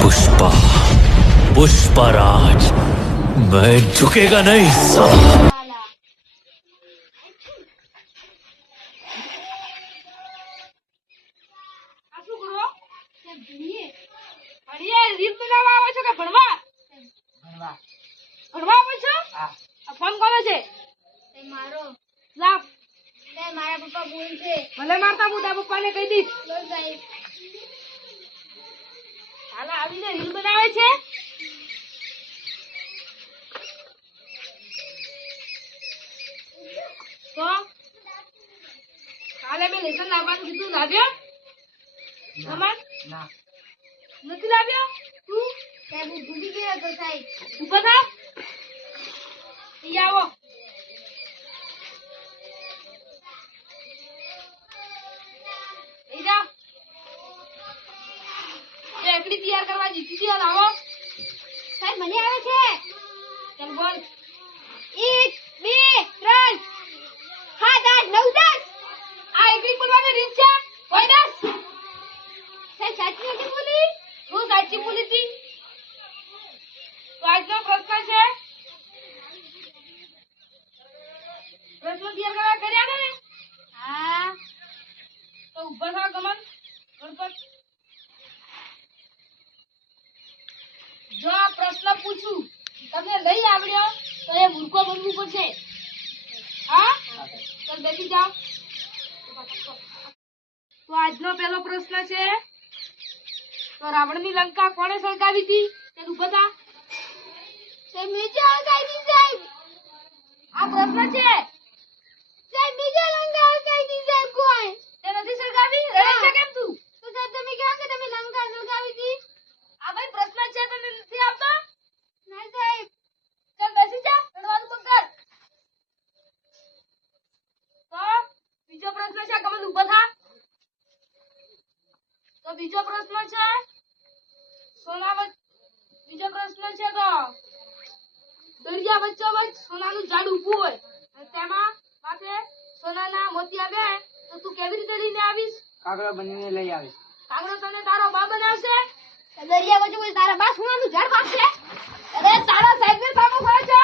पुष्पा पुष्पराज मैं झुकेगा नहीं साला। ફોન કોનો છે? મારો લાવ મારા પપ્પા બોલ છે. ભલે મારતા હું તારા પપ્પાને કહી દઈશ. બોલ સાહેબ. હાલ આવીને રીલ બનાવે છે. તો કાલે મેં લેસન લાવવાનું કીધું, લાવ્યો? ના નથી લાવ્યો? તું સાહેબ હું ભૂલી ગયો હતો સાહેબ. ઉભા થા. અહીંયા આવો. અહીંયા એકડી તૈયાર કરવા જીતી ગયા. લાવો સાહેબ મને આવે છે. ચાલ બોલ. 1 2 3 7 8 9 10. આ એકડી બોલવાની રીત છે. કોઈ 10. સાહેબ સાચી નથી બોલી. હું સાચી બોલી હતી. તો આજનો પ્રશ્ન છે. પ્રશ્ન તૈયાર કર્યા ને? હા. તો ઉભા થા ગમન. ગણપત. જો આ પ્રશ્ન પૂછું તમને નહીં આવડ્યો તો એ મૂર્ખો બનવું પડશે. હા? ચાલ બેસી જાઓ. તો આજનો પહેલો પ્રશ્ન છે. તો રાવણની લંકા કોણે સળગાવી હતી? ચાલ ઉભા થા. સાહેબ નીચે હળગાવી સાહેબ. આ પ્રશ્ન છે. સાહેબ નીચે હળગાવી સાહેબ કોઈ. તે નથી સળગાવી? રડે છે કેમ તું? તો સાહેબ તમે કહો કે તમે લંકા હળગાવી હતી. આ ભાઈ પ્રશ્ન છે તને નથી આવતો? ના સાહેબ. ચાલ બેસી જા. રડવાનું બંધ કર. તો બીજો પ્રશ્ન છે. કમલ ઉભા થા. તો બીજો પ્રશ્ન છે. બીજો પ્રશ્ન છે તો દરિયા વચ્ચોવચ સોનાનું ઝાડ ઊભું હોય અને તેમાં પાસે સોનાના મોતી આવ્યા તો તું કેવી રીતે લઈને આવીશ? કાગડો બનીને લઈ આવીશ. કાગડો તને તારો બા બનાવશે? દરિયા વચ્ચે કોઈ તારા બા સોનાનું ઝાડ પાકશે. અરે તારા સાહેબ ને સામો કરે છે.